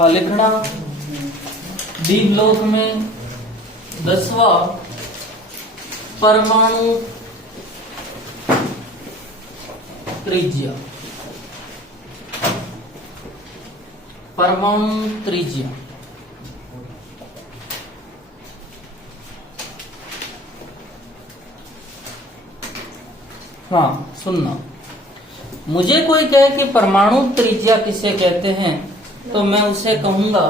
का लिखना। D block में 10वां परमाणु त्रिज्या, परमाणु त्रिज्या। हाँ सुनना, मुझे कोई कहे कि परमाणु त्रिज्या किसे कहते हैं तो मैं उसे कहूंगा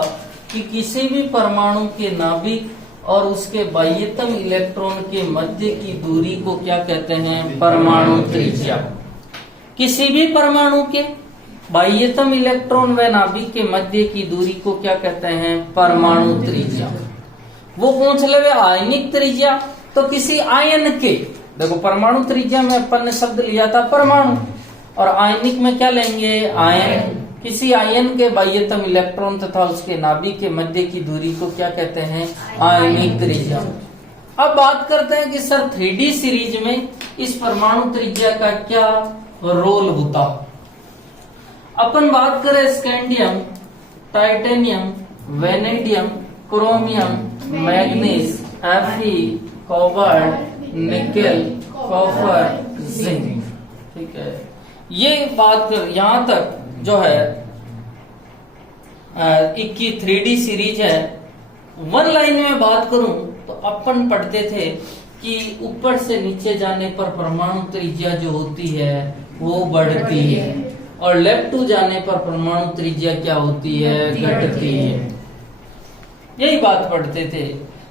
कि किसी भी परमाणु के नाभिक और उसके बाह्यतम इलेक्ट्रॉन के मध्य की दूरी को क्या कहते हैं? परमाणु त्रिज्या। किसी भी परमाणु के बाह्यतम इलेक्ट्रॉन व नाभिक के मध्य की दूरी को क्या कहते हैं? परमाणु त्रिज्या। वो पूछ ले आयनिक त्रिज्या, तो किसी आयन के, देखो परमाणु त्रिज्या में अपन ने शब्द लिया था परमाणु, और आयनिक में क्या लेंगे? आयन। किसी आयन के बाह्यतम इलेक्ट्रॉन तथा उसके नाभिक के मध्य की दूरी को क्या कहते हैं? आयनिक त्रिज्या। अब बात करते हैं कि सर 3D सीरीज में इस परमाणु त्रिज्या का क्या रोल होता। अपन बात करें scandium, titanium, vanadium, chromium, manganese, Fe, cobalt, nickel, copper, zinc. ठीक है, ये बात कर यहाँ तक जो है 3D सीरीज है। वन लाइन में बात करूं तो अपन पढ़ते थे कि ऊपर से नीचे जाने पर परमाणु त्रिज्या जो होती है वो बढ़ती है, और लेफ्ट टू जाने पर परमाणु त्रिज्या क्या होती है? घटती है। यही बात पढ़ते थे।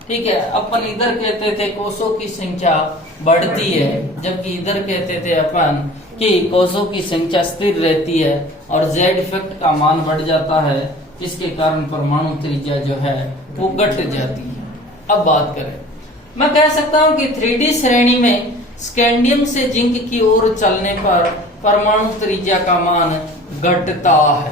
ठीक है, अपन इधर कहते थे कोषों की संख्या बढ़ती है, जबकि इधर कहते थे अपन कि कोषों की संख्या स्थिर रहती है और जेड इफेक्ट का मान बढ़ जाता है, जिसके कारण परमाणु त्रिज्या जो है वो घट जाती है। अब बात करें, मैं कह सकता हूं कि 3D श्रेणी में स्कैंडियम से जिंक की ओर चलने पर परमाणु त्रिज्या का मान घटता है।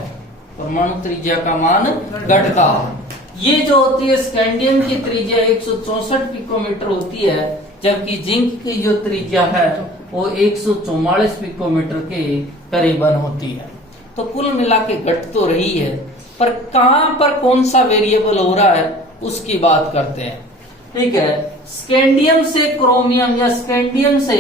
परमाणु त्रिज्या का मान घटता है। ये जो होती है स्कैंडियम की त्रिज्या 164 पिकोमीटर होती है, जबकि जिंक की जो त्रिज्या है वो 144 पिकोमीटर के करीबन होती है। तो कुल मिला के घट तो रही है, पर कहां पर कौन सा वेरिएबल हो रहा है उसकी बात करते हैं। ठीक है, स्कैंडियम से क्रोमियम या स्कैंडियम से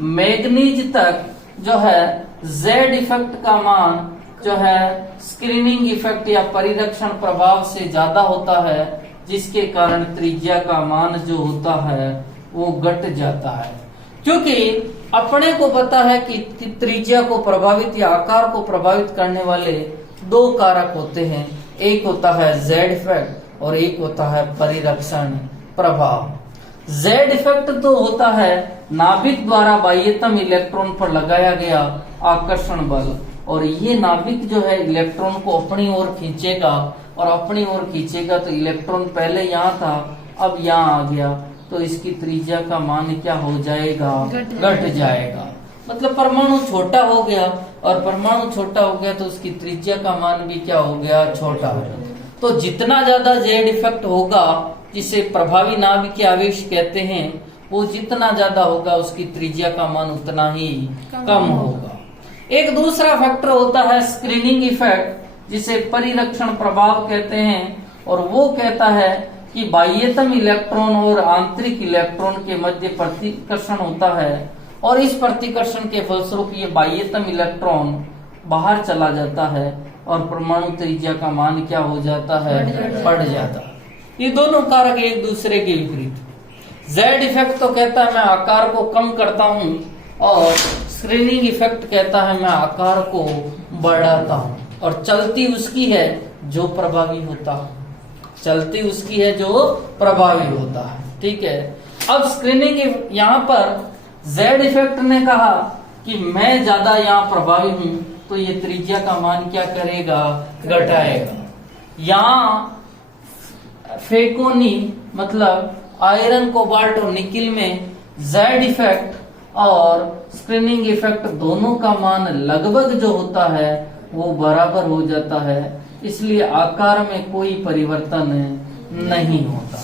मैग्नीज तक जो है जेड इफेक्ट का मान जो है स्क्रीनिंग इफेक्ट या परिरक्षण प्रभाव से ज्यादा होता है, जिसके कारण त्रिज्या का मान जो होता है वो घट जाता है। क्योंकि अपने को पता है कि त्रिज्या को प्रभावित या आकार को प्रभावित करने वाले दो कारक होते हैं, एक होता है जेड इफेक्ट और एक होता है परिरक्षण प्रभाव। जेड इफेक्ट तो होता है नाभिक द्वारा बाह्यतम इलेक्ट्रॉन पर लगाया गया आकर्षण बल, और ये नाभिक जो है इलेक्ट्रॉन को अपनी ओर खींचेगा, और अपनी ओर खींचेगा तो इलेक्ट्रॉन पहले यहाँ था अब यहाँ आ गया, तो इसकी त्रिज्या का मान क्या हो जाएगा? घट जाएगा। मतलब परमाणु छोटा हो गया, और परमाणु छोटा हो गया तो उसकी त्रिज्या का मान भी क्या हो गया? छोटा हो गया। तो जितना ज्यादा जेड इफेक्ट होगा, जिसे प्रभावी नाभिकीय आवेश कहते हैं, वो जितना ज्यादा होगा उसकी त्रिज्या का मान उतना ही कम होगा। एक दूसरा फैक्टर होता है स्क्रीनिंग इफेक्ट, जिसे परिरक्षण प्रभाव कहते हैं, और वो कहता है कि बाह्यतम इलेक्ट्रॉन और आंतरिक इलेक्ट्रॉन के मध्य प्रतिकर्षण होता है, और इस प्रतिकर्षण के फलस्वरूप ये बाह्यतम इलेक्ट्रॉन बाहर चला जाता है और परमाणु त्रिज्या का मान क्या हो जाता है? बढ़ जाता है। ये दोनों कारक एक दूसरे के विपरीत। जेड इफेक्ट तो कहता है मैं आकार को कम करता हूँ, और स्क्रीनिंग इफेक्ट कहता है मैं आकार को बढ़ाता हूँ, और चलती उसकी है जो प्रभावी होता है। चलती उसकी है जो प्रभावी होता है। ठीक है, अब स्क्रीनिंग यहाँ पर जेड इफेक्ट ने कहा कि मैं ज्यादा यहाँ प्रभावी हूं, तो ये त्रिज्या का मान क्या करेगा? घटाएगा। यहाँ फेकोनी मतलब आयरन, कोबाल्ट और निकिल में जेड इफेक्ट और स्क्रीनिंग इफेक्ट दोनों का मान लगभग जो होता है वो बराबर हो जाता है, इसलिए आकार में कोई परिवर्तन नहीं होता।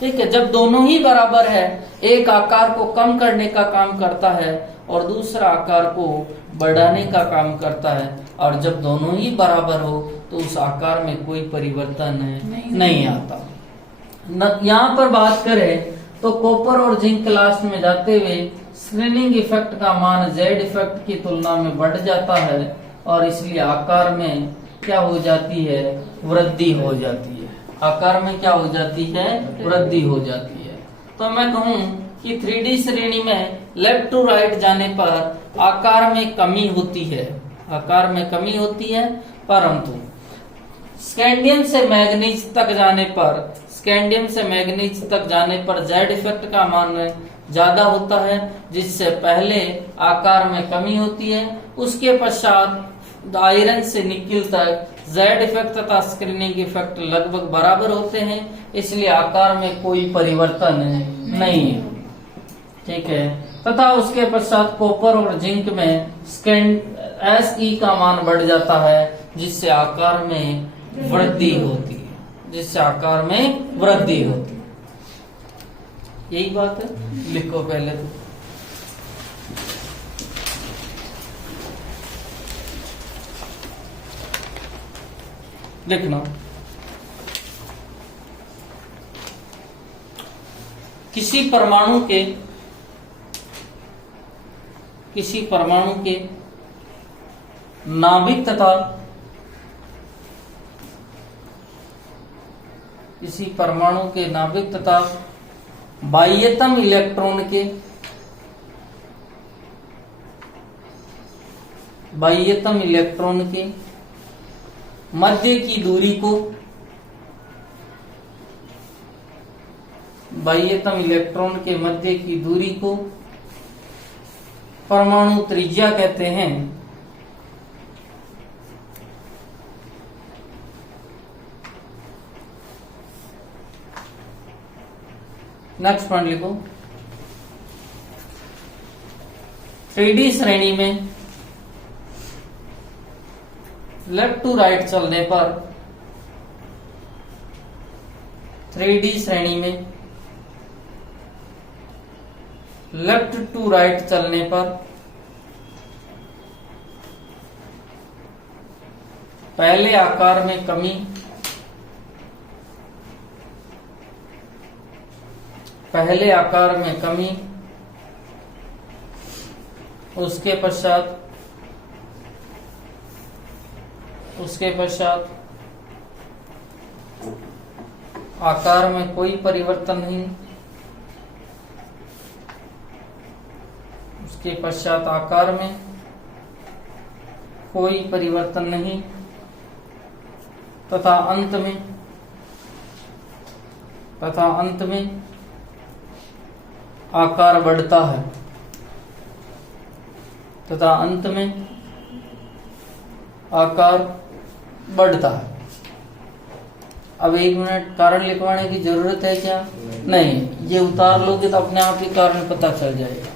ठीक है, जब दोनों ही बराबर है, एक आकार को कम करने का काम करता है और दूसरा आकार को बढ़ाने का काम करता है। और जब दोनों ही बराबर हो तो उस आकार में कोई परिवर्तन नहीं आता। यहाँ पर बात करें तो कॉपर और जिंक क्लास में जाते हुए स्क्रीनिंग इफेक्ट का मान जेड इफेक्ट की तुलना में बढ़ जाता है और इसलिए आकार में क्या हो जाती है, वृद्धि हो जाती है। आकार में क्या हो जाती है, वृद्धि हो जाती है। तो मैं कहूं कि 3D श्रेणी में लेफ्ट टू राइट जाने पर आकार में कमी होती है, आकार में कमी होती है, परंतु स्कैंडियम से मैग्नीज तक जाने पर, स्कैंडियम से मैग्नीज तक जाने पर जेड इफेक्ट का मान ज्यादा होता है, जिससे पहले आकार में कमी होती है, उसके पश्चात आयरन से निकिल तक जेड इफेक्ट तथा स्क्रीनिंग इफेक्ट लगभग बराबर होते हैं, इसलिए आकार में कोई परिवर्तन नहीं है। ठीक है। तथा उसके पश्चात कॉपर और जिंक में SE का मान बढ़ जाता है, जिससे आकार में वृद्धि होती है, जिससे आकार में वृद्धि होती है। यही बात है, लिखो पहले तो। लिखना, किसी परमाणु के नाभिक तथा किसी परमाणु के नाभिक तथा बाह्यतम इलेक्ट्रॉन के मध्य की दूरी को, बाह्यतम इलेक्ट्रॉन के मध्य की दूरी को परमाणु त्रिज्या कहते हैं। नेक्स्ट पॉइंट लिखो, 3D श्रेणी में लेफ्ट टू राइट चलने पर, 3D श्रेणी में लेफ्ट टू राइट चलने पर पहले आकार में कमी, पहले आकार में कमी, उसके पश्चात आकार में कोई परिवर्तन नहीं, उसके पश्चात आकार में कोई परिवर्तन नहीं, तथा अंत में आकार बढ़ता है, तथा अंत में आकार बढ़ता है। अब 1 मिनट, कारण लिखवाने की जरूरत है क्या? नहीं, ये उतार लोगे तो अपने आप ही कारण पता चल जाएगा।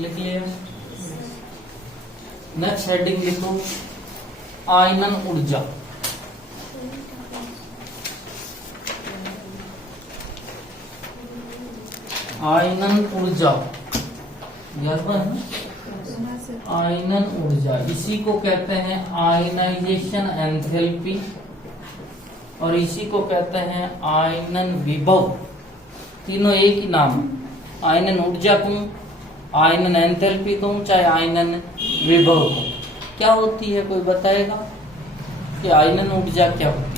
लिख लिया। नेक्स्ट हेडिंग लिखो आयनन ऊर्जा। आयनन ऊर्जा याद है ना? आयनन ऊर्जा, इसी को कहते हैं आयनाइजेशन एंथैल्पी और इसी को कहते हैं आयनन विभव। तीनों एक ही नाम, आयनन ऊर्जा कहूं, आयनन एंथैल्पी कहूं, चाहे आयनन विभव कहूं। क्या होती है, कोई बताएगा कि आयनन ऊर्जा क्या होती है?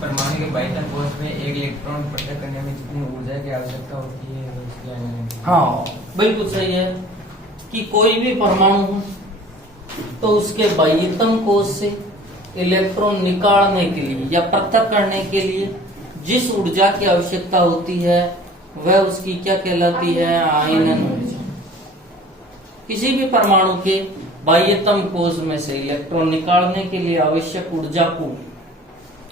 परमाणु के बाह्यतम कोश में एक इलेक्ट्रॉन पृथक करने में जितनी ऊर्जा की आवश्यकता होती है उसकी आयनन। हाँ बिल्कुल सही है कि कोई भी परमाणु हो तो उसके बाह्यतम कोश से इलेक्ट्रॉन निकालने के लिए या पृथक करने के लिए जिस ऊर्जा की आवश्यकता होती है वह उसकी क्या कहलाती है? आयनन ऊर्जा। किसी भी परमाणु के बाह्यतम कोश में से इलेक्ट्रॉन निकालने के लिए आवश्यक ऊर्जा को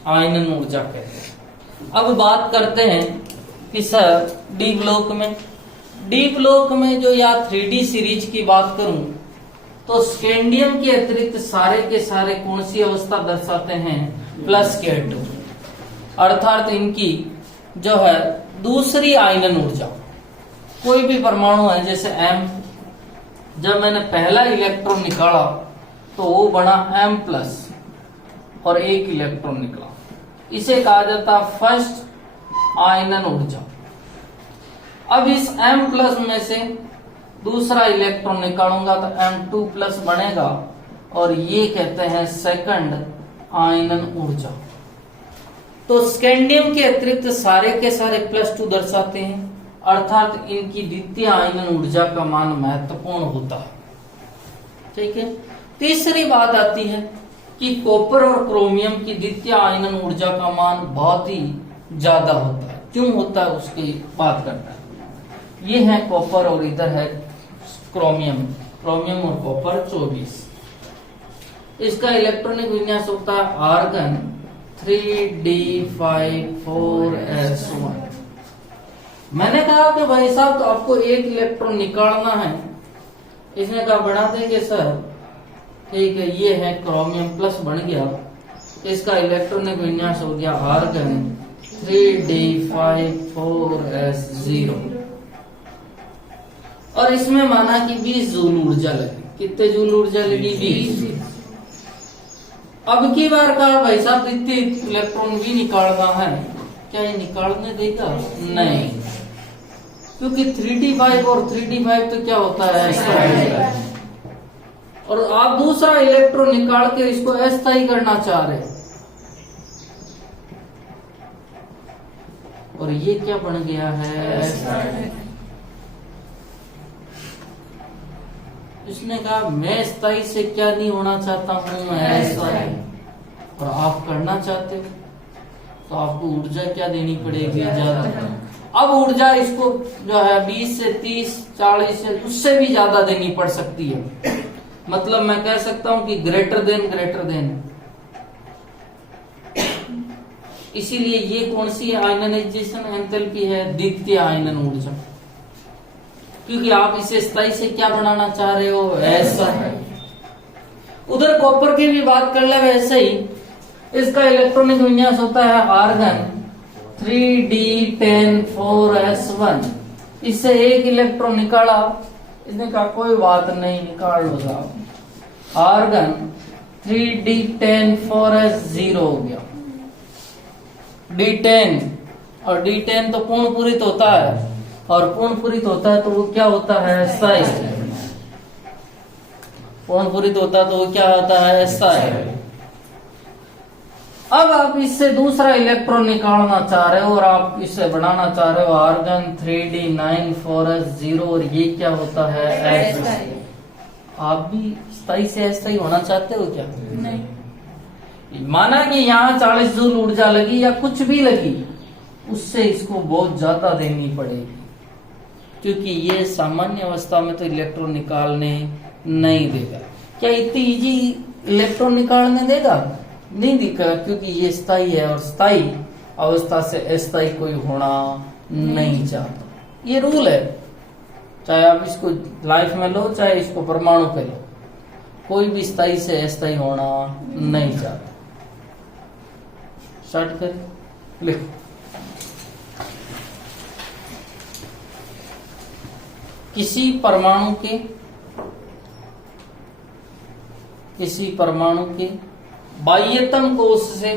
आयनन ऊर्जा कहते हैं। अब बात करते हैं कि सर डी ब्लॉक में, डी ब्लॉक में जो या 3D सीरीज की बात करूं तो स्कैंडियम के अतिरिक्त सारे के सारे कौन सी अवस्था दर्शाते हैं? +K2, अर्थात इनकी जो है दूसरी आयनन ऊर्जा। कोई भी परमाणु है जैसे M, जब मैंने पहला इलेक्ट्रॉन निकाला तो वो बना M+ और एक इलेक्ट्रॉन निकला, इसे कहा जाता फर्स्ट आयनन ऊर्जा। अब इस M+ में से दूसरा इलेक्ट्रॉन निकालूंगा तो M2+ बनेगा और ये कहते हैं सेकंड आयनन ऊर्जा। तो स्कैंडियम के अतिरिक्त सारे के सारे +2 दर्शाते हैं, अर्थात इनकी द्वितीय आयनन ऊर्जा का मान महत्वपूर्ण होता है। ठीक है। तीसरी बात आती है कि कॉपर और क्रोमियम की द्वितीय आयनन ऊर्जा का मान बहुत ही ज्यादा होता है। क्यों होता है उसकी बात करना है। ये है कॉपर और इधर है क्रोमियम, क्रोमियम और कॉपर 24। इसका इलेक्ट्रॉनिक विन्यास होता है आर्गन 3d5,4s1। मैंने कहा कि भाई साहब तो आपको एक इलेक्ट्रॉन निकालना है, इसने कहा बढ़ा देंगे सर। ठीक है, ये है क्रोमियम प्लस बन गया, इसका इलेक्ट्रॉनिक विन्यास हो गया आर्गन 3d5,4s0 और इसमें माना कि 20 जूल ऊर्जा लगी। कितने जूल ऊर्जा लगी? 20। अब की बार कहा भाई साहब इतने इलेक्ट्रॉन भी निकालना है, क्या ये निकालने देगा? नहीं, क्योंकि 3d5 और 3d5 तो क्या होता है? और आप दूसरा इलेक्ट्रॉन निकाल के इसको अस्थायी करना चाह रहे हैं, और ये क्या बन गया है? इसने कहा मैं स्थायी से क्या नहीं होना चाहता हूं, मैं अस्थायी। और आप करना चाहते हो तो आपको ऊर्जा क्या देनी पड़ेगी? ज्यादा। अब ऊर्जा इसको जो है 20 से 30, 40 से उससे भी ज्यादा देनी पड़ सकती है। मतलब मैं कह सकता हूं कि ग्रेटर देन। इसीलिए ये कौन सी आयनाइजेशन एंथैल्पी है? द्वितीय आयनन ऊर्जा, क्योंकि आप इसे स्थायी से क्या बनाना चाह रहे हो? ऐसा है। उधर कॉपर की भी बात कर ले वैसे ही, इसका इलेक्ट्रॉनिक विन्यास होता है आर्गन 3d10,4s1। इससे एक इलेक्ट्रॉन निकाला, इसने कहा कोई बात नहीं, निकाल लो साहब। आर्गन 3d10,4s0 हो गया। D10 और D10 तो पूर्ण पूरित होता है, और पूर्ण पूरित होता है तो वो क्या होता है? स्थायी। पूर्ण पूरित होता है तो वो क्या होता है? स्थायी। अब आप इससे दूसरा इलेक्ट्रॉन निकालना चाह रहे हो और आप इसे बनाना चाह रहे हो आर्गन 3d9,4s0 और ये क्या होता है? अस्थायी। आप भी स्थायी से अस्थायी होना चाहते हो क्या? नहीं। माना कि यहाँ 40 जूल ऊर्जा लगी या कुछ भी लगी, उससे इसको बहुत ज्यादा देनी पड़ेगी, क्योंकि ये सामान्य अवस्था में तो इलेक्ट्रॉन निकालने नहीं देगा। क्या इतनी इजी इलेक्ट्रॉन निकालने देगा? नहीं देगा, क्योंकि ये स्थायी है और स्थायी अवस्था से अस्थायी कोई होना नहीं चाहता। ये रूल है। चाहे आप इसको लाइफ में लो चाहे इसको परमाणु पे लो, कोई भी स्थायी से अस्थायी होना नहीं चाहता। स्टार्ट करें, लिखो। किसी परमाणु के बाह्यतम कोश से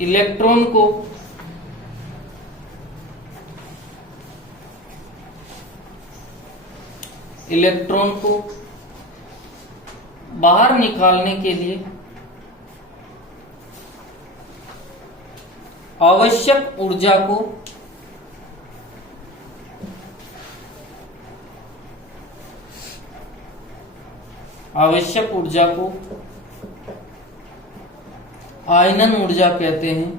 इलेक्ट्रॉन को बाहर निकालने के लिए आवश्यक ऊर्जा को आयनन ऊर्जा कहते हैं।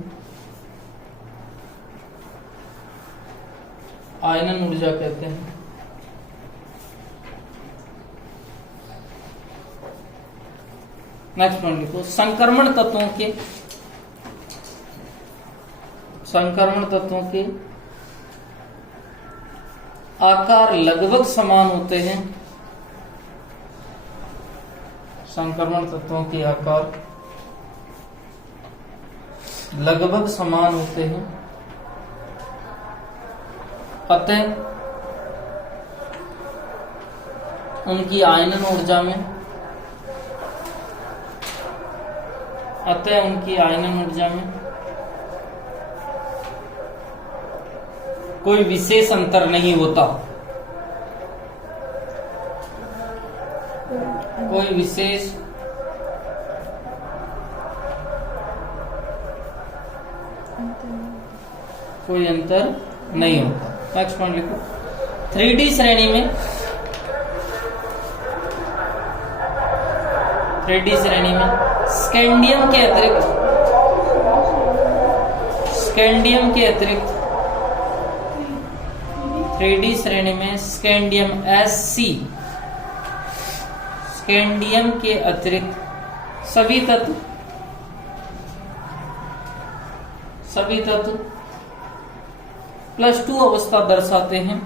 नेक्स्ट पॉइंट लिखो। संक्रमण तत्वों के आकार लगभग समान होते हैं। संक्रमण तत्वों के आकार लगभग समान होते हैं, अतः उनकी आयनन ऊर्जा में कोई विशेष अंतर नहीं होता। कोई अंतर नहीं होता। नेक्स्ट पॉइंट लिखो। 3D श्रेणी में स्कैंडियम के अतिरिक्त 3D श्रेणी में स्कैंडियम Sc, स्कैंडियम के अतिरिक्त सभी तत्व +2 अवस्था दर्शाते हैं।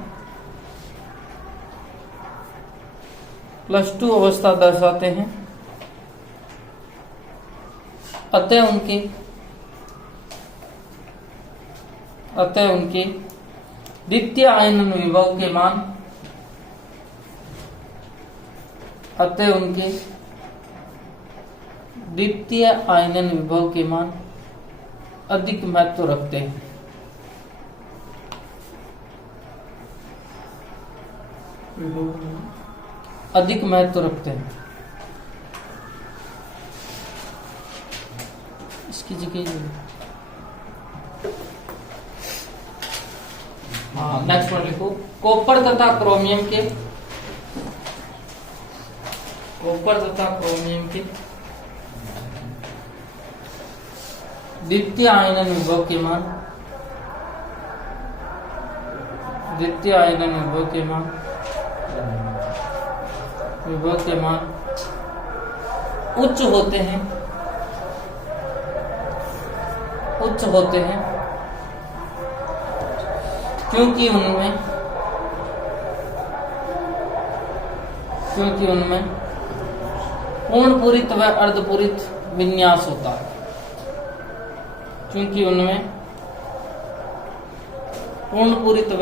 अतः उनके द्वितीय आयनन विभव के मान अधिक महत्व रखते हैं। इसकी जगह नेक्स्ट वन लिखो। कॉपर तथा क्रोमियम के द्वितीय आयनन विभव के मान उच्च होते हैं क्योंकि उनमें पूर्णपूरित व अर्धपूरित विन्यास होता है। पूर्णपूरित व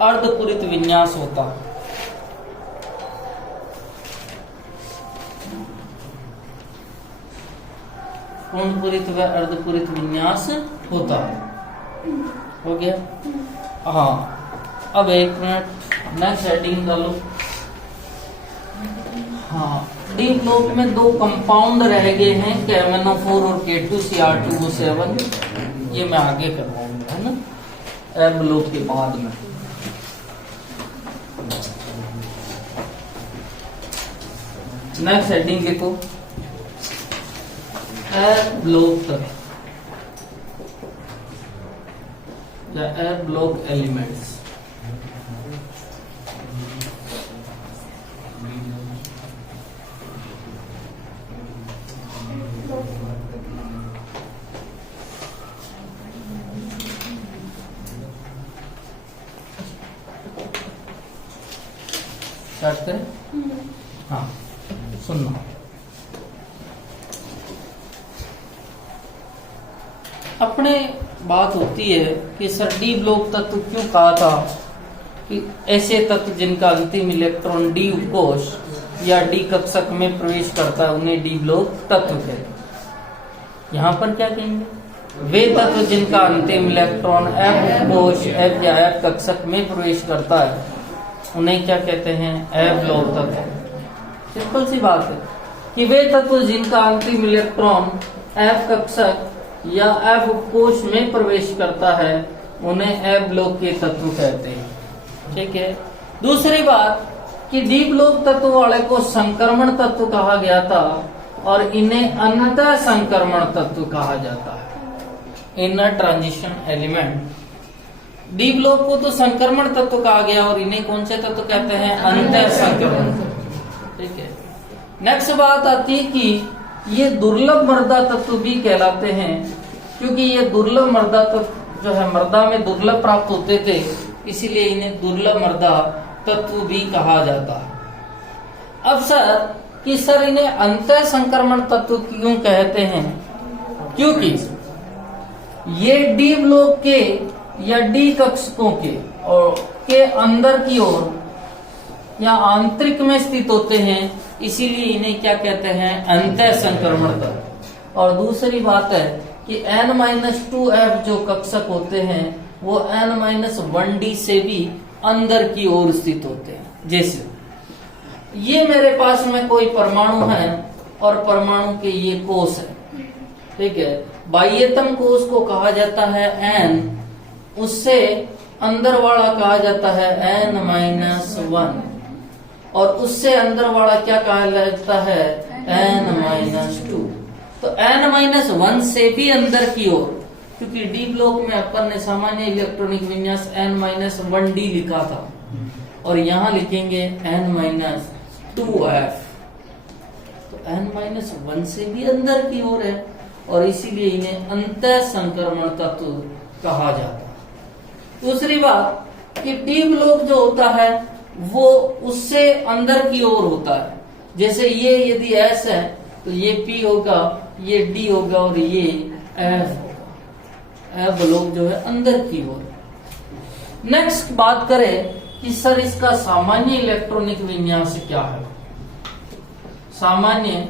अर्धपूरित विन्यास होता है। पूर्णपूरित व अर्धपूरित विन्यास होता है। हो गया। हाँ, अब एक मिनट नेक्स्ट हेडिंग डालो। हाँ, डी ब्लॉक में 2 कंपाउंड रह गए हैं, KMnO4 और K2Cr2O7। ये मैं आगे करवाऊंगा, है ना, ए ब्लॉक के बाद में। नेक्स्ट हेडिंग देखो, ए ब्लॉक तक या ए ब्लॉक एलिमेंट्स। स्टार्ट करें? हाँ, सुनना। अपने बात होती है कि सर डी ब्लॉक तत्व क्यों कहा था कि ऐसे तत्व जिनका अंतिम इलेक्ट्रॉन डी उपकोष या डी कक्षक में प्रवेश करता है उन्हें डी ब्लॉक तत्व कहते हैं। यहाँ पर क्या कहेंगे? वे तत्व जिनका अंतिम इलेक्ट्रॉन एफ उपकोष एफ या एफ कक्षक में प्रवेश करता है उन्हें क्या कहते हैं? एफ ब्लॉक तत्व। सिंपल सी बात है कि वे तत्व जिनका अंतिम इलेक्ट्रॉन एफ कक्षक या एफ उपकोष में प्रवेश करता है उन्हें एफ ब्लॉक के तत्व कहते हैं। ठीक है। दूसरी बात कि डी ब्लॉक तत्व वाले को संक्रमण तत्व कहा गया था और इन्हें अंतः संक्रमण तत्व कहा जाता है। Inner transition element. D block को तो संक्रमण तत्व कहा गया और इन्हें कौन से तत्व कहते हैं? अंतः संक्रमण तत्व। ठीक है। नेक्स्ट बात आती है कि ये दुर्लभ मृदा तत्व भी कहलाते हैं क्योंकि ये दुर्लभ मृदा तत्व जो है मृदा में दुर्लभ प्राप्त होते थे, इसीलिए इन्हें दुर्लभ मृदा तत्व भी कहा जाता है। अब सर कि सर इन्हें अंतः संक्रमण तत्व क्यों कहते हैं? क्योंकि ये डी ब्लॉक के या डी कक्षकों के और के अंदर की ओर या आंतरिक में स्थित होते हैं, इसीलिए इन्हें क्या कहते हैं? अंतः संक्रमण तत्व। और दूसरी बात है कि n-2f जो कक्षक होते हैं वो n-1d से भी अंदर की ओर स्थित होते हैं। जैसे ये मेरे पास में कोई परमाणु है और परमाणु के ये कोष है। ठीक है। बाह्यतम कोष को कहा जाता है n, उससे अंदर वाला कहा जाता है n-1 और उससे अंदर वाला क्या कहा जाता है? n-2। तो n-1 से भी अंदर की ओर, क्योंकि डी ब्लॉक में अपन ने सामान्य इलेक्ट्रॉनिक विन्यास n-1d लिखा था और यहाँ लिखेंगे n-2f, तो n-1 से भी अंदर की ओर है और इसीलिए इन्हें अंतः संक्रमण तत्व कहा जाता है। दूसरी बात कि डी ब्लॉक जो होता है वो उससे अंदर की ओर होता है। जैसे ये यदि S है तो ये P होगा, ये D होगा और ये F होगा। F ब्लॉक जो है अंदर की ओर। नेक्स्ट बात करें कि सर इसका सामान्य इलेक्ट्रॉनिक विन्यास क्या है? सामान्य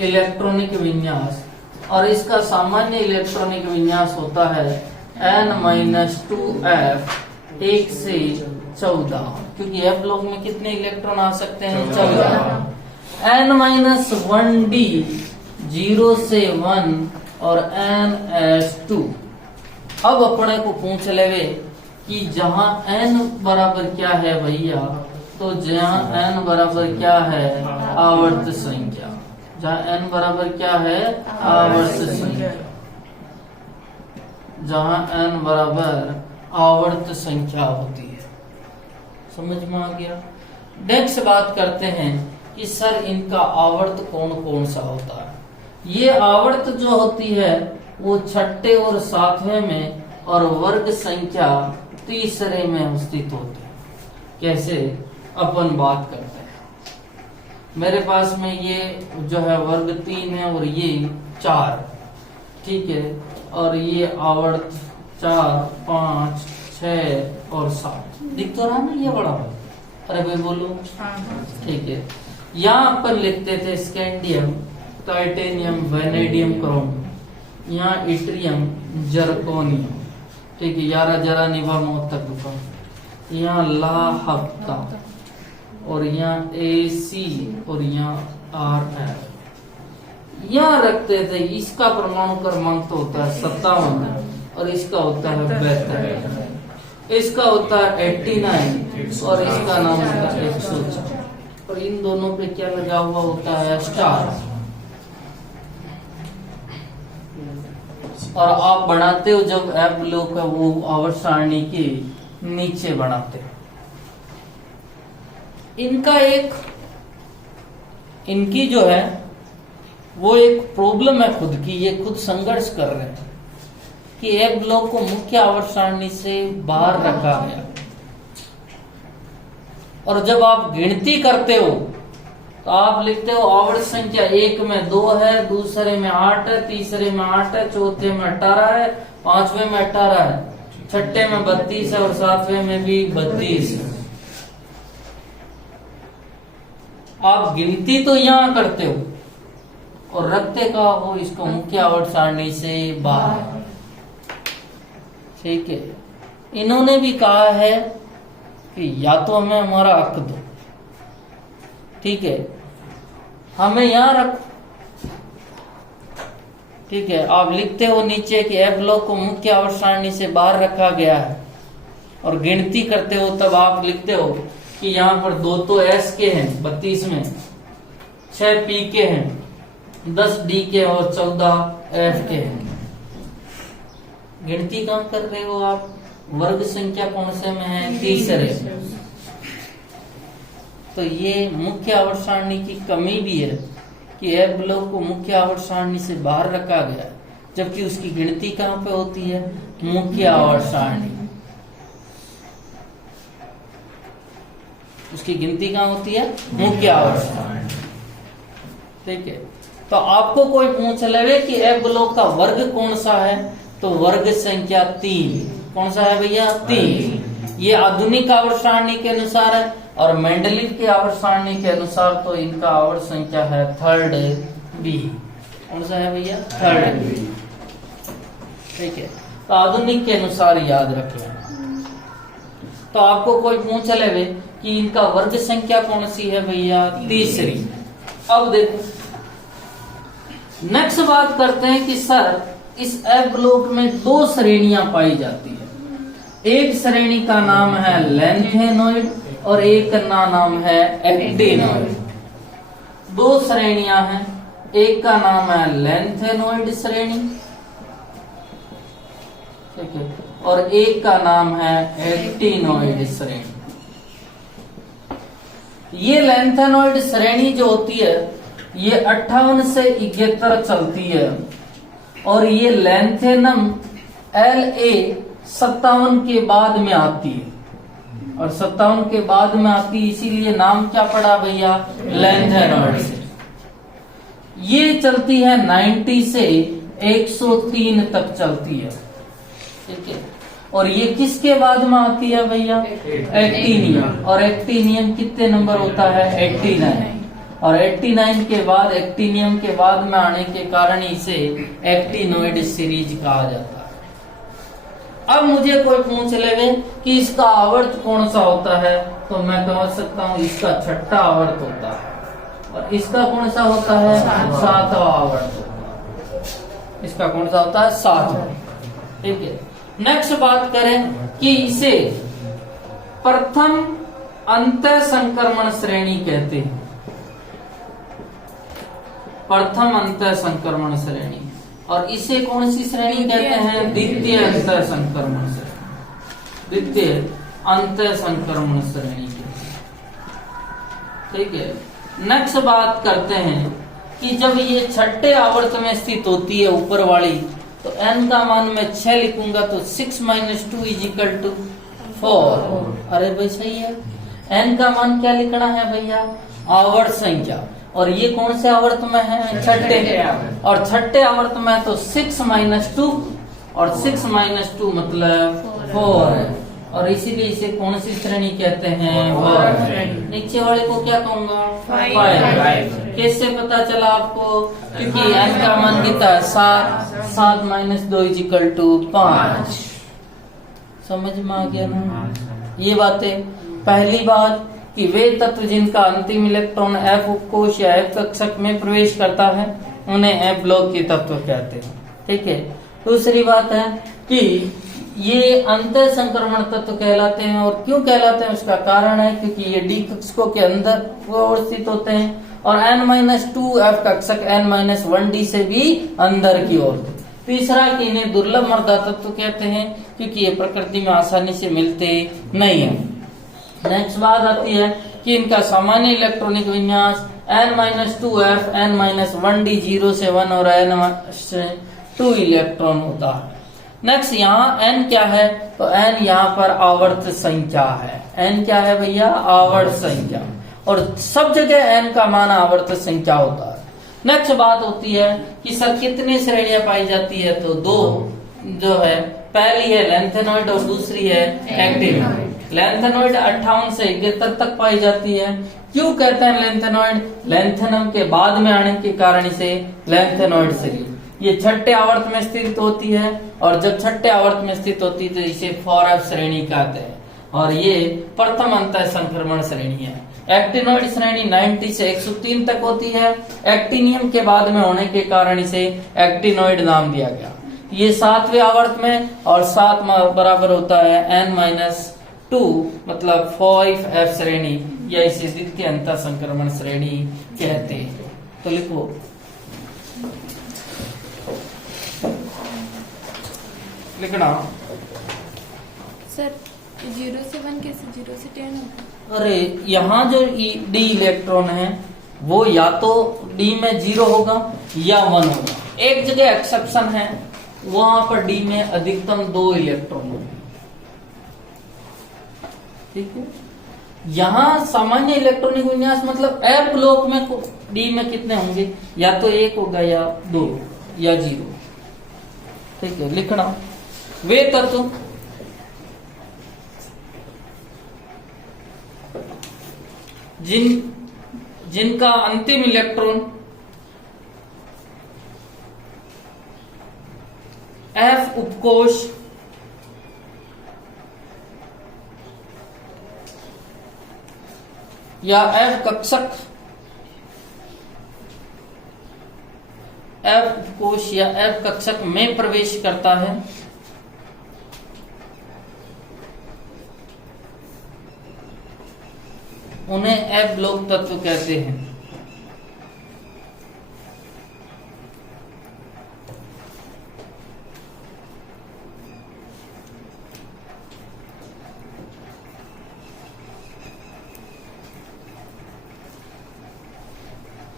इलेक्ट्रॉनिक विन्यास, और इसका सामान्य इलेक्ट्रॉनिक विन्यास होता है n-2f 1 से 14, क्योंकि एफ ब्लॉक में कितने इलेक्ट्रॉन आ सकते हैं? 14। n-1d 0 से 1 और n-2। अब अपने को पूछ लेवे कि जहां n बराबर क्या है भैया, तो जहां n बराबर क्या है? आवर्त संख्या। जहां n बराबर क्या है? आवर्त संख्या। जहां n बराबर आवर्त संख्या होती है। समझ में आ गया? नेक्स्ट बात करते हैं कि सर इनका आवर्त कौन कौन सा होता है। ये आवर्त जो होती है वो छठे और सातवें में और वर्ग संख्या तीसरे में स्थित होते हैं। कैसे? अपन बात करते हैं। मेरे पास में ये जो है वर्ग 3 है और ये 4। ठीक है। और ये आवर्त 4, 5, 6 और 7 दिख तो रहा ना ये बड़ा? अरे भाई बोलो। ठीक है। यहाँ पर लिखते थे स्कैंडियम, टाइटेनियम, वेनेडियम, क्रोम। यहाँ इट्रियम, जर्कोनियम। ठीक है। 11 जरा निभा मौत तक रुका। यहाँ ला हफ्ता और यहाँ AC और यहाँ RF यहाँ रखते थे। इसका परमाणु क्रमांक तो होता है 57 और इसका होता है 72। इसका होता है 89 और इसका नाम होता है 104 और इन दोनों पे क्या लगा हुआ होता है? स्टार। और आप बनाते हो जब एफ ब्लॉक है वो आवर्त सारणी के नीचे बनाते हो। इनका इनकी जो है वो एक प्रॉब्लम है खुद की। ये खुद संघर्ष कर रहे हैं कि एफ ब्लॉक को मुख्य आवर्त सारणी से बाहर रखा गया। और जब आप गिनती करते हो तो आप लिखते हो आवर्त संख्या 1 में 2 है, दूसरे में 8 है, तीसरे में 8 है, चौथे में 18 है, पांचवें में 18 है, छठे में 32 है और सातवें में भी 32 है। आप गिनती तो यहां करते हो और रखते का हो इसको मुख्य आवर्त सारणी से बाहर। ठीक है, इन्होंने भी कहा है कि या तो हमें हमारा हक दो, ठीक है, हमें यहां रख। ठीक है, आप लिखते हो नीचे कि ए ब्लॉक को मुख्य आवर्त सारणी से बाहर रखा गया है और गिनती करते हो तब आप लिखते हो कि यहाँ पर 2 तो एस के हैं 32 में, 6 पी के हैं, 10 डी के और 14 एफ के हैं। गिनती कहाँ कर रहे हो आप? वर्ग संख्या कौन से में है? तीसरे। तो ये मुख्य आवर्त सारणी की कमी भी है कि ए ब्लॉक को मुख्य आवर्त सारणी से बाहर रखा गया है, जबकि उसकी गिनती कहाँ पे होती है? मुख्य आवर्त सारणी। उसकी गिनती कहाँ होती है? मुख्य आवर्त सारणी। ठीक है, तो आपको कोई पूछ ले कि ए ब्लॉक का वर्ग कौन सा है, तो वर्ग संख्या 3। कौन सा है भैया? 3। ये आधुनिक आवर्त सारणी के अनुसार है और मेंडलीव के आवर्त सारणी के अनुसार तो इनका आवर्त संख्या है 3rd बी। कौन सा है भैया? 3rd B. ठीक है, तो आधुनिक के अनुसार याद रखें। तो आपको कोई पूछ ले कि इनका वर्ग संख्या कौन सी है भैया? तीसरी। अब देखो नेक्स्ट बात करते हैं कि सर इस ए ब्लॉक में 2 श्रेणियां पाई जाती है। एक श्रेणी का नाम है लेंथेनॉइड और एक का नाम है एक्टिनॉइड। 2 श्रेणियां हैं, एक का नाम है लेंथेनॉइड श्रेणी, ठीक है, और एक का नाम है एक्टिनॉइड श्रेणी। ये लेंथेनॉइड श्रेणी जो होती है ये 58 से 71 चलती है और ये लेंथेनम LA 57 के बाद में आती है और 57 के बाद में आती है, इसीलिए नाम क्या पड़ा भैया? लेंथेनॉइड से। ये चलती है 90 से 103 तक चलती है। ठीक है, और ये किसके बाद में आती है भैया? एक्टिनियम। और एक्टिनियम कितने नंबर होता है? 89। और 89 के बाद एक्टिनियम के बाद में आने के कारण इसे एक्टिनॉइड सीरीज कहा जाता है। अब मुझे कोई पूछ ले कि इसका आवर्त कौन सा होता है, तो मैं कह सकता हूँ इसका 6ठा आवर्त होता है और इसका कौन सा होता है? 7वां आवर्त होता है। इसका कौन सा होता है? 7वां। ठीक है, नेक्स्ट बात करें कि इसे प्रथम अंतः संक्रमण श्रेणी कहते हैं। प्रथम अंतः संक्रमण श्रेणी। और इसे कौन सी श्रेणी कहते हैं? द्वितीय अंतः संक्रमण श्रेणी। द्वितीय अंतः संक्रमण श्रेणी। ठीक है, नेक्स्ट बात करते हैं कि जब ये 6ठे आवर्त में स्थित होती है ऊपर वाली, तो n का मान मैं 6 लिखूंगा तो 6 - 2 = 4। अरे भाई सही है। n का मान क्या लिखना है भैया? आवर्त संख्या। और ये कौन से आवर्त में है? 6ठे। और 6ठे आवर्त में तो 6 - 2 और 6 - 2 मतलब 4 है और इसीलिए इसे कौन सी श्रेणी कहते हैं? नीचे वाले को क्या कहूंगा? 5। कैसे पता चला आपको? क्योंकि n का मान कितना है? 7। 7 - 2 = 5। समझ में आ गया ना ये बातें? पहली बात कि वे तत्व जिनका अंतिम इलेक्ट्रॉन F कोश या F कक्षक में प्रवेश करता है उन्हें F ब्लॉक के तत्व कहते हैं। ठीक है, दूसरी बात है कि ये अंतः संक्रमण तत्व कहलाते हैं। और क्यों कहलाते हैं उसका कारण है क्योंकि ये डी कक्षकों के अंदर अवस्थित होते हैं और n-2 F कक्षक n-1 डी से भी अंदर की ओर। तीसरा कि इन्हें दुर्लभ मर्दा तत्व कहते हैं क्योंकि ये प्रकृति में आसानी से मिलते नहीं है। नेक्स्ट बात आती है कि इनका सामान्य इलेक्ट्रॉनिक विन्यास n-2f n-1d 0 से 1 और n-2 इलेक्ट्रॉन होता है। नेक्स्ट यहाँ n क्या है, तो n यहाँ पर आवर्त संख्या है। n क्या है भैया, आवर्त संख्या, और सब जगह n का मान आवर्त संख्या होता है। नेक्स्ट बात होती है कि सर कितनी श्रेणियां पाई जाती है, तो दो जो है, पहली है लेंथेनॉइड और दूसरी है एक्टिनॉइड। लेंथेनॉइड 58 से 71 तक पाई जाती है। क्यों कहते हैं लेंथेनॉइड, लेंथेनम के बाद में आने के कारण इसे लेंथेनॉइड श्रेणी, ये छठे आवर्त में स्थित होती है, और जब छठे आवर्त में स्थित होती है तो इसे 4f श्रेणी कहते हैं, और ये प्रथम अंतः संक्रमण श्रेणी है। एक्टिनॉइड श्रेणी 90 से 103 तक होती है। एक्टिनियम के बाद में होने के कारण इसे एक्टिनॉइड नाम दिया गया। ये 7वें आवर्त में, और 7 बराबर होता है n-2, मतलब 5f श्रेणी, या इसे द्वितीय अंतः संक्रमण श्रेणी कहते हैं। तो लिखो लिखना सर 0 से 1 कैसे 0 से 10 होगा? अरे यहाँ जो डी इलेक्ट्रॉन है वो या तो डी में 0 होगा या 1 होगा। एक जगह एक्सेप्शन है, वहां पर डी में अधिकतम 2 इलेक्ट्रॉन होंगे। ठीक है, यहाँ सामान्य इलेक्ट्रॉनिक विन्यास मतलब एफ ब्लॉक में डी में कितने होंगे, या तो 1 होगा या 2 या 0। ठीक है, लिखना वे तत्व जिनका अंतिम इलेक्ट्रॉन एफ उपकोष या एफ कक्षक, एफ उपकोष या एफ कक्षक में प्रवेश करता है, उन्हें एफ ब्लॉक तत्व कहते हैं।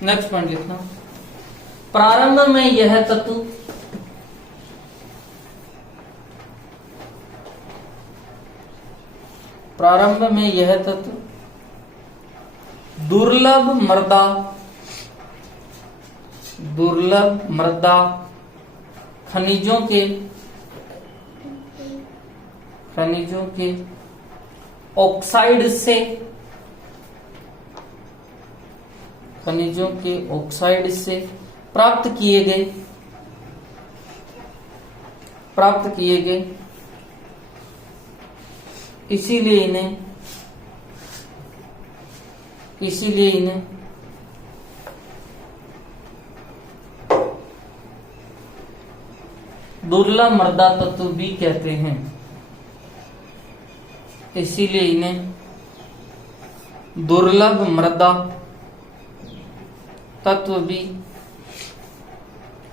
नेक्स्ट पॉइंट लिखना, प्रारंभ में यह तत्व दुर्लभ मृदा खनिजों के ऑक्साइड से प्राप्त किए गए, इसीलिए इन्हें दुर्लभ मृदा तत्व भी कहते हैं। इसीलिए इन्हें दुर्लभ मृदा तत्व भी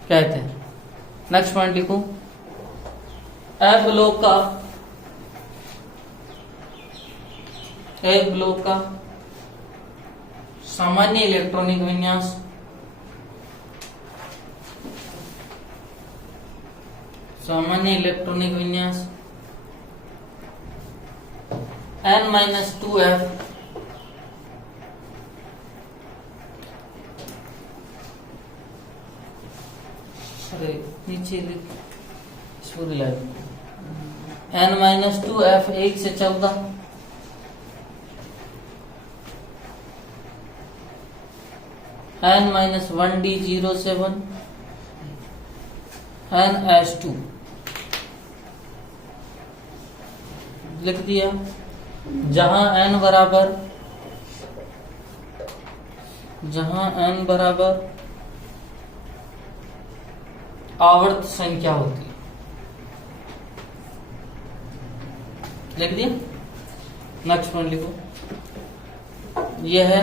कहते हैं। नेक्स्ट पॉइंट लिखो, एफ ब्लॉक का सामान्य इलेक्ट्रॉनिक विन्यास n-2f नीचे n-2f 1 से 14, n-1d 0 से 1, n-2 लिख दिया। जहां n बराबर आवर्त संख्या होती है, लिख दिया। नेक्स्ट पॉइंट लिखो, यह है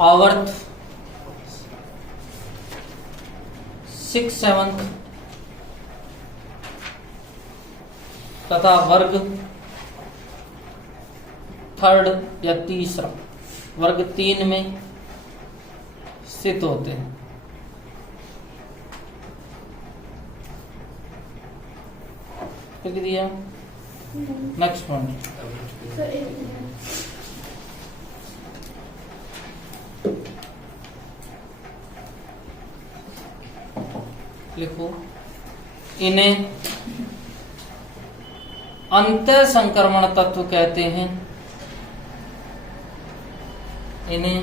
आवर्त 6/7 तथा वर्ग 3rd या तीसरा, वर्ग 3 में स्थित होते हैं। लिख दिया। नेक्स्ट पॉइंट, सर एक मिनट। लिखो, इन्हें अंतः संक्रमण तत्व कहते हैं। इन्हें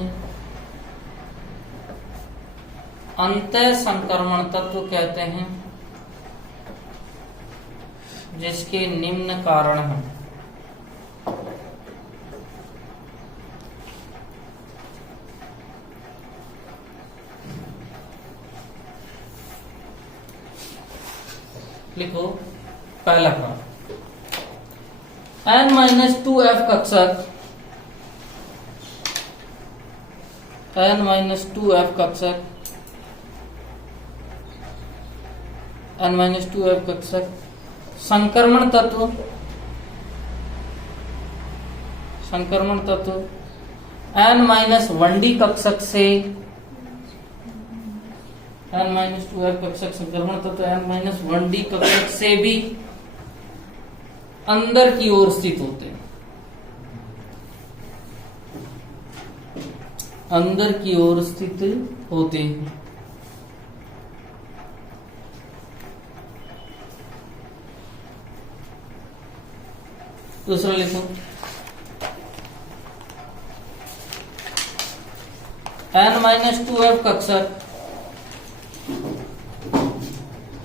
अंतः संक्रमण तत्व कहते हैं, जिसके निम्न कारण हैं। लिखो, पहला काम, n-2f कक्षक, n-2f कक्षक, n-2f कक्षक संक्रमण तत्व, संक्रमण तत्व n-1d कक्षक से, n-2f कक्षक संक्रमण तत्व n-1d कक्षक से भी अंदर की ओर स्थित होते हैं, अंदर की ओर स्थित होते हैं। दूसरा लिखो, n-2f कक्षक,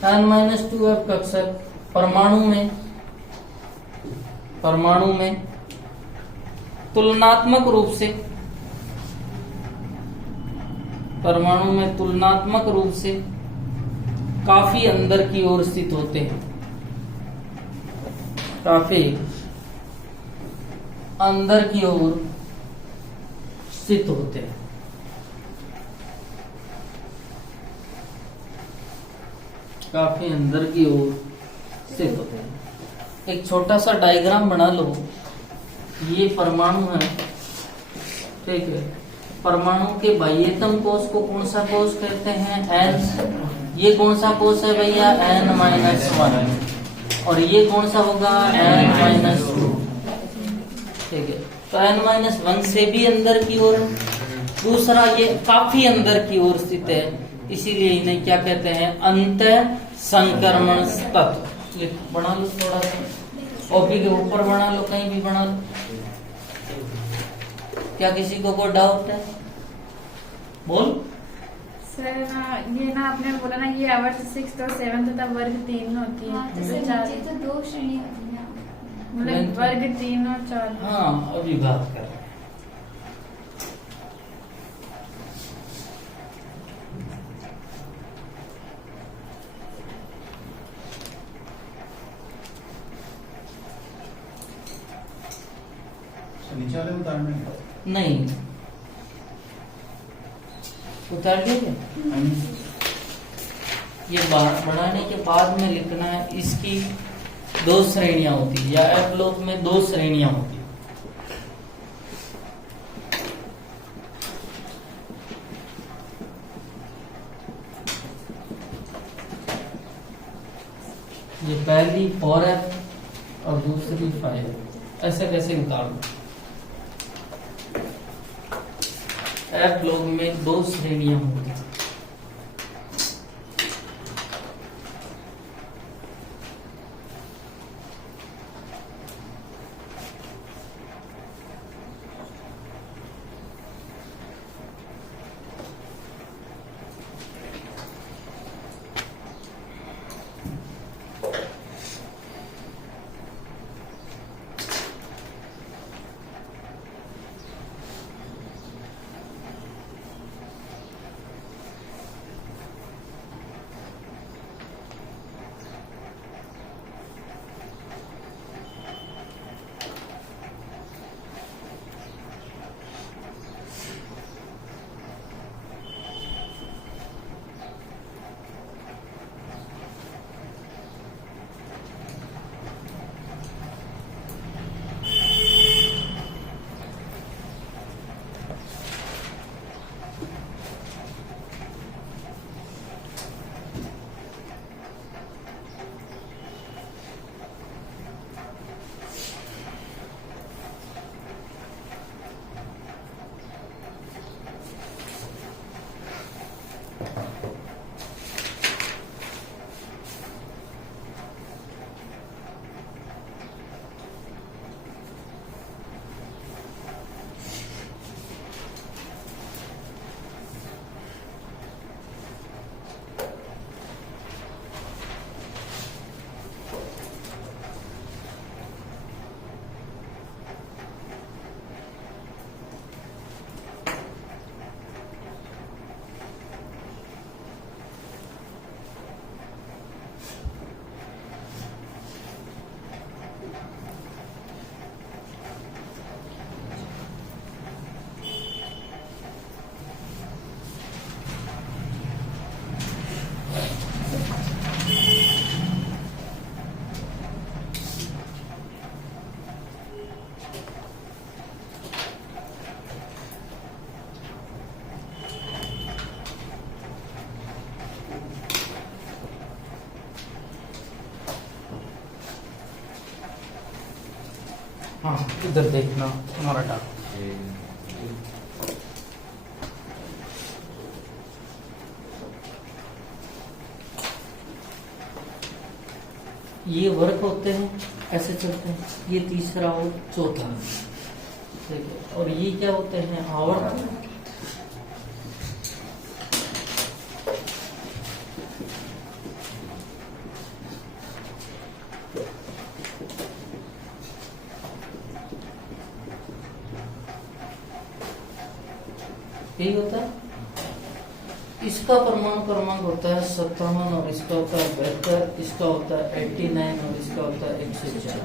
n-2f कक्षक परमाणु में तुलनात्मक रूप से, परमाणु में तुलनात्मक रूप से काफी अंदर की ओर स्थित होते हैं, काफी अंदर की ओर स्थित होते हैं। काफी अंदर की ओर स्थित होते हैं। एक छोटा सा डायग्राम बना लो, ये परमाणु है, ठीक है। परमाणु के बाह्यतम कोष को कौन सा कोष कहते हैं? N। ये कौन सा कोष है भैया? N-1। और ये कौन सा होगा? N-2। ठीक है, तो N-1 से भी अंदर की ओर, दूसरा ये काफी अंदर की ओर स्थित है, इसीलिए इन्हें क्या कहते हैं? अंतः संक्रमण तत्व। बना लो थोड़ा सा, कॉपी के ऊपर बना लो, कहीं भी बना लो। क्या किसी को कोई डाउट है? बोल सर ना, ये ना आपने बोला ना, ये आवर्त 6 और 7 तथा वर्ग 3 होती है, तो जैसे सर चार, नीचे तो 2 श्रेणी होती हैं। मतलब वर्ग 3 और 4। हाँ, अभी बात कर रहे हैं। नीचे वाले उतारने नहीं उतार दिए। ये बढ़ाने के बाद में लिखना है, इसकी 2 श्रेणियां होती है, या एफ ब्लॉक में 2 श्रेणियां होती है। ये पहली 4F और दूसरी 5F। ऐसे कैसे निकालूं? एफ ब्लॉक में 2 श्रेणियां होती हैं। हाँ इधर देखना हमारा डाक। ये वर्ग होते हैं, ऐसे चलते हैं, ये तीसरा और चौथा, ठीक है। और ये क्या होते हैं, आवर्त। यही होता है। इसका परमाणु क्रमांक होता है 57 और इसका होता है 72, इसका होता है 89 और इसका होता है 104।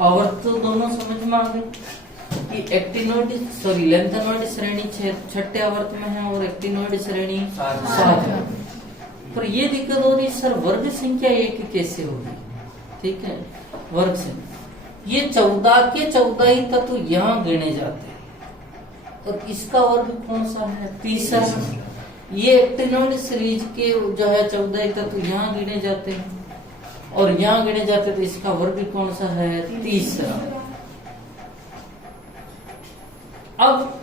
आवर्त तो दोनों समझ में आ गए कि एक्टिनोइड सॉरी लेंथेनोइड श्रेणी छठे आवर्त में है और एक्टिनोइड श्रेणी 7 है। पर ये दिक्कत हो रही सर, वर्ग संख्या एक कैसे होगी? ठीक है, वर्ग संख्या ये 14 के 14 ही तत्व यहाँ गिने जाते हैं और इसका वर्ग कौन सा है, तीसरा। ये एक्टिनोइड सीरीज के जो है 14 तत्व यहाँ गिने जाते हैं और यहाँ गिने जाते हैं, तो इसका वर्ग कौन सा है, तीसरा। अब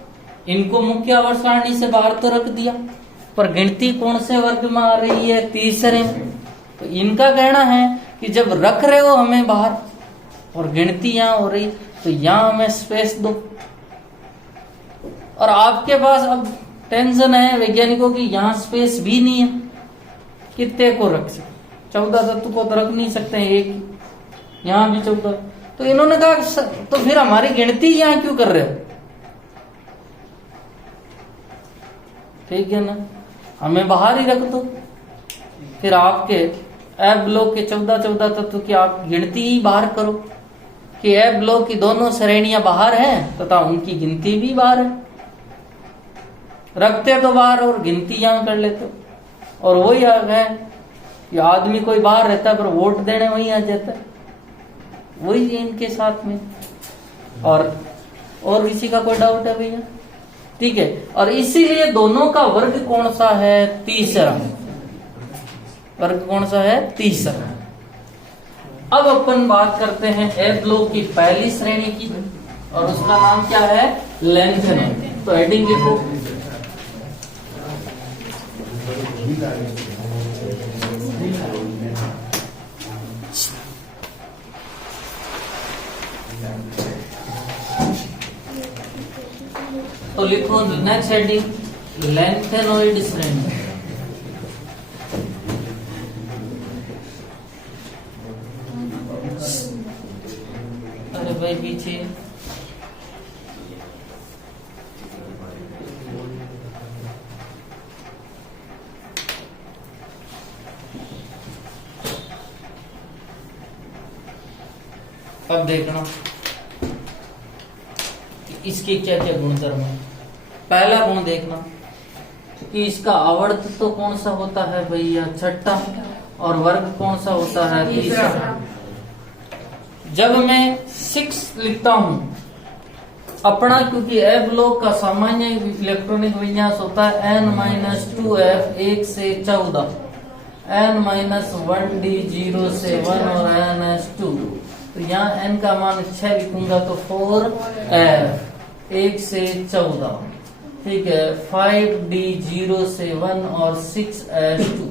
इनको मुख्य आवर्त सारणी से बाहर तो रख दिया, पर गिनती कौन से वर्ग में आ रही है, तीसरे में। तो इनका कहना है कि जब रख रहे हो हमें बाहर और गिनती यहाँ हो रही, तो यहाँ हमें स्पेस दो। और आपके पास अब टेंशन है वैज्ञानिकों की, यहाँ स्पेस भी नहीं है, कितने को रख सकते, 14 तत्व को तो रख नहीं सकते हैं, एक यहाँ भी 14। तो इन्होंने कहा तो फिर हमारी गिनती यहाँ क्यों कर रहे हो? ठीक है ना, हमें बाहर ही रख दो। फिर आपके ए ब्लॉक के 14 तत्व की आप गिनती ही बाहर करो कि ए ब्लॉक की दोनों श्रेणियां बाहर हैं तथा उनकी गिनती भी बाहर है। रखते तो बाहर और गिनती यहां कर लेते। और वही आ गए कि आदमी कोई बाहर रहता है पर वोट देने वही आ जाता है, वही इनके साथ में। और किसी का कोई डाउट है भैया? ठीक है, और इसीलिए दोनों का वर्ग कौन सा है, तीसरा। वर्ग कौन सा है, तीसरा। अब अपन बात करते हैं ए ब्लॉक की पहली श्रेणी की और उसका नाम क्या है, लेंथेनॉइड। तो हेडिंग लिखो, तो लिखो नेक्स्ट हेडिंग लेंथेनॉइड श्रेणी। अरे भाई पीछे अब देखना कि इसके क्या क्या गुणधर्म है। पहला गुण देखना कि इसका आवर्त तो कौन सा होता है भैया, छठा, और वर्ग कौन सा होता है, तीसरा। जब मैं 6 लिखता हूं अपना, क्योंकि ए ब्लॉक का सामान्य इलेक्ट्रॉनिक विन्यास होता है n-2f 1 से 14, n-1d 0 से 1 और n-2। तो यहाँ n का मान 6 लिखूंगा तो 4f 1 से 14, ठीक है, 5d 0 से 1 और 6s2,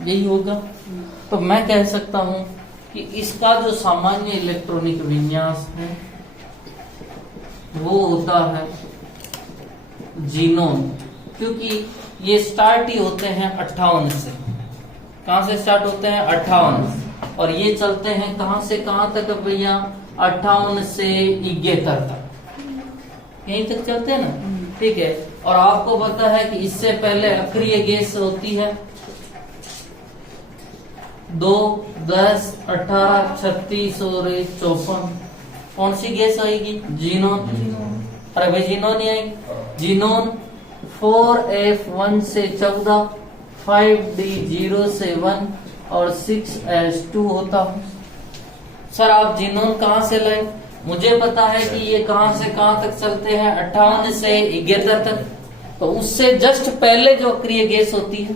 यही होगा। तो मैं कह सकता हूं कि इसका जो सामान्य इलेक्ट्रॉनिक विन्यास है वो होता है जीनोन, क्योंकि ये स्टार्ट ही होते हैं 58 से। कहां से स्टार्ट होते हैं, 58, और ये चलते हैं कहां से कहां तक भैया, 58 से 71 तक, यहीं तक चलते हैं ना, ठीक है। और आपको पता है कि इससे पहले अक्रिय गैस होती है 2, 10, 18, 36 और 54। कौन सी गैस आएगी, जीनोन। अरे भाई जीनोन ही आएगी, जीनोन 4f 1 से 14, 5d 0 से 1 और 6s2 होता हूं। सर आप जीनोन कहां से लाए? मुझे पता है कि ये कहां से कहां तक चलते हैं, 58 से 71 तक। तो उससे जस्ट पहले जो अक्रिय गैस होती है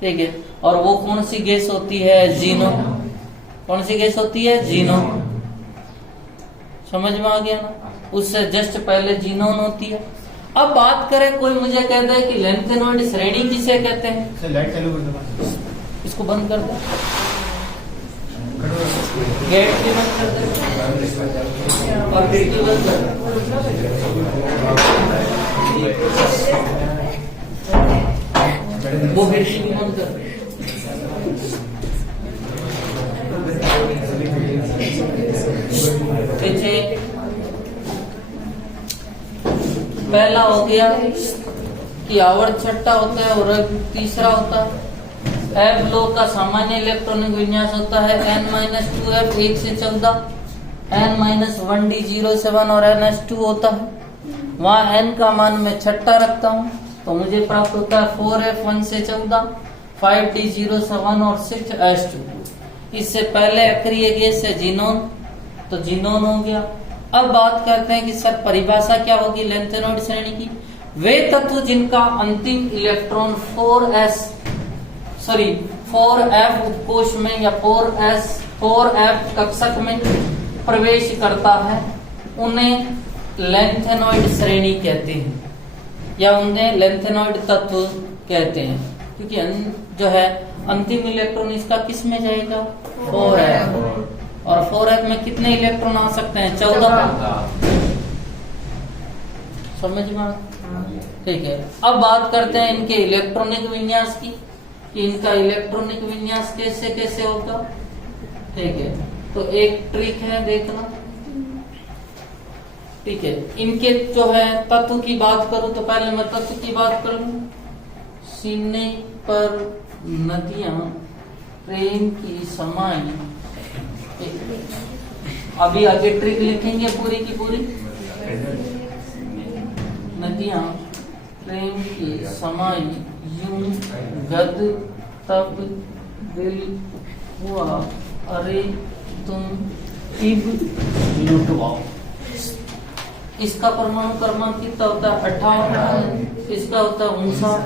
ठीक है। और वो कौन सी गैस होती है? ज़ीनोन। कौन सी गैस होती है? ज़ीनोन। समझ में आ गया ना? उससे जस्ट पहले ज़ीनोन होती है। अब बात करें, कोई मुझे कहता है कि लेंथेनॉइड श्रेणी किसे कहते हैं? लाइट चालू कर दो, इसको बंद कर दो, गेट भी बंद कर दो और खिड़की बंद कर दो, वो खिड़की भी बंद कर दो। पहला हो गया कि आवर्त छठा होता है और तीसरा होता है एफ लो का सामान्य इलेक्ट्रॉनिक विन्यास होता है n-2f 1 से 14, n-1d07 और ns2 होता है। वहाँ n का मान मैं छठा रखता हूँ तो मुझे प्राप्त होता है 4f 1 से 14, 5d07 और 6s2। इससे पहले अक्रिय गैस है ज़ीनोन, तो ज़ीनोन हो गया। अब बात करते हैं कि सर परिभाषा क्या होगी लेंथेनॉइड श्रेणी की? वे तत्व जिनका अंतिम इलेक्ट्रॉन 4f उपकोष में या 4f कक्षक में प्रवेश करता है उन्हें लेंथेनॉइड श्रेणी कहते हैं या उन्हें लेंथेनॉइड तत्व कहते हैं, क्योंकि जो है अंतिम इलेक्ट्रॉन इसका किस में जाएगा? 4f। और 4f में कितने इलेक्ट्रॉन आ सकते हैं? 14। समझ में? ठीक है। अब बात करते हैं इनके इलेक्ट्रॉनिक विन्यास की कि इनका इलेक्ट्रॉनिक विन्यास कैसे कैसे होगा। ठीक है, तो एक ट्रिक है देखना। ठीक है, इनके जो है तत्व की बात करूं तो पहले मैं तत्व की बात करूं। सीने पर नदियां प्रेम की समाई, अभी आगे ट्रिक लिखेंगे पूरी की पूरी। नदियां प्रेम की समाई यूं गद तब दिल हुआ अरे तुम इब लुटवाओ। इसका परमाणु क्रमांक कितना होता है? 58। इसका होता है 59,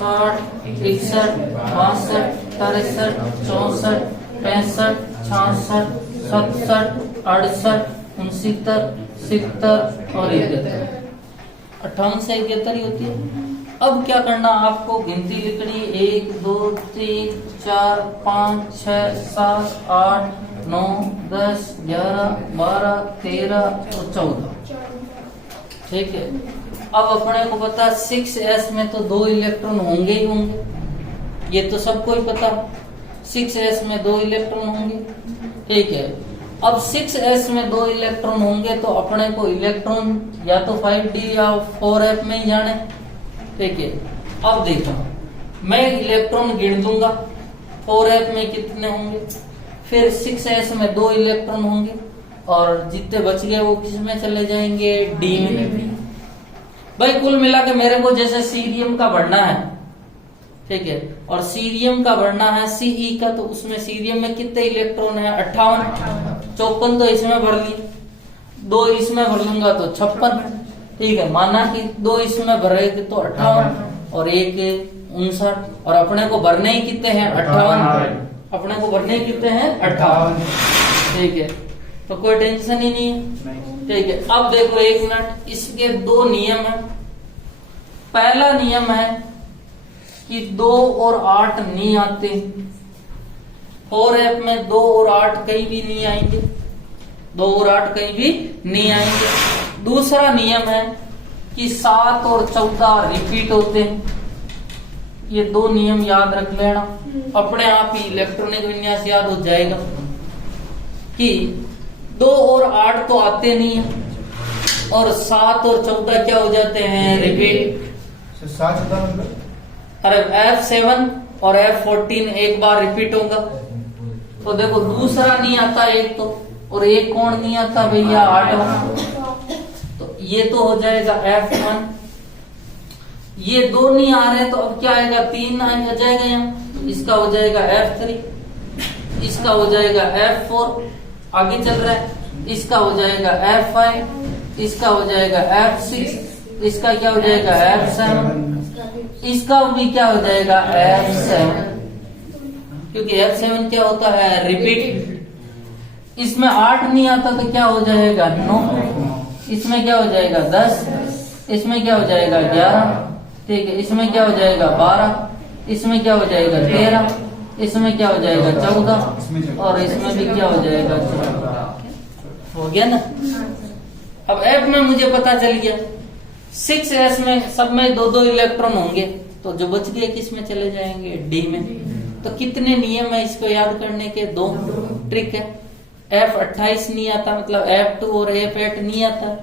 60, 61, 62, 63, 64, 65, 66, 67, 68, 69, 70 और 71। 58 से 71 ही होती है। अब क्या करना, आपको गिनती लिखनी 1 2 3 4 5 6 7 8 9 10 11 12 13 और 14। ठीक है। अब अपने को पता 6s में तो 2 इलेक्ट्रॉन होंगे ही होंगे, ये तो सबको ही पता। 6s में 2 इलेक्ट्रॉन होंगे। ठीक है। अब 6s में 2 इलेक्ट्रॉन होंगे तो अपने को इलेक्ट्रॉन या तो 5d या 4f में ही जाने। ठीक है। अब देखो, मैं इलेक्ट्रॉन गिन दूंगा 4f में कितने होंगे, फिर 6s में 2 इलेक्ट्रॉन होंगे और जितने बच गए वो किस में चले जाएंगे? d में। भाई कुल मिला के मेरे को जैसे सीरियम का बढ़ना है, ठीक है, और सीरियम का बढ़ना है Ce का, तो उसमें सीरियम में कितने इलेक्ट्रॉन है? 58। 54 तो इसमें भर लिए, 2 इसमें भर लूंगा तो 56। ठीक है, माना कि 2 इसमें भरे तो 58 और 1 59, और अपने को भरने ही कितने हैं? 58। अपने को भरने ही कितने हैं? 58। ठीक है, तो कोई टेंशन ही नहीं है। ठीक है। अब देखो 1 मिनट, इसके 2 नियम है। पहला नियम है कि 2 और 8 नहीं आते। 4f में 2 और 8 कहीं भी नहीं आएंगे, 2 और 8 कहीं भी नहीं आएंगे। दूसरा नियम है कि 7 और 14 रिपीट होते हैं। ये 2 नियम याद रख लेना, अपने आप ही इलेक्ट्रॉनिक विन्यास याद हो जाएगा कि 2 और 8 तो आते नहीं है और 7 और 14 क्या हो जाते हैं? रिपीट। 7 मतलब अरे F7 और F14 एक बार रिपीट होगा। तो देखो दूसरा नहीं आता एक तो, और एक कौन नहीं आता भैया? 8। तो ये तो हो जाएगा F1। ये 2 नहीं आ रहे तो अब क्या आएगा? 3 आ जाएगा यहाँ, इसका हो जाएगा F3, इसका हो जाएगा F4, आगे चल रहा है, इसका हो जाएगा F5, इसका हो जाएगा F6, इसका क्या हो जाएगा? F7, इसका भी क्या हो जाएगा? F7। क्योंकि F7 क्या होता है, रिपीट। इसमें 8 नहीं आता तो क्या हो जाएगा, 9। इसमें क्या हो जाएगा, 10। इसमें क्या हो जाएगा, 11। ठीक है, इसमें क्या हो जाएगा, 12। इसमें क्या हो जाएगा, 13। इसमें क्या हो जाएगा, 14। और इसमें भी क्या हो जाएगा, 14। हो गया ना। अब F में मुझे पता चल गया 6s में सब में 2-2 इलेक्ट्रॉन होंगे, तो जो बच गए किस में चले जाएंगे, D में। तो कितने नियम है इसको याद करने के, 2 ट्रिक है। F28 नहीं आता, मतलब F2 और F8 नहीं आता,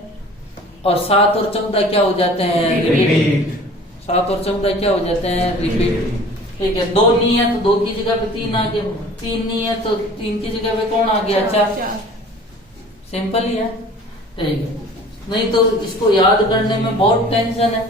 और 7 और 14 क्या हो जाते हैं, रिपीट। 7 और 14 क्या हो जाते हैं, रिपीट। ठीक है, 2 नहीं है तो 2 की जगह पे 3 आ गया, 3 नहीं है तो 3 की जगह पे कौन आ गया, 4। सिंपल ही है। ठीक है, नहीं तो इसको याद करने में बहुत टेंशन है।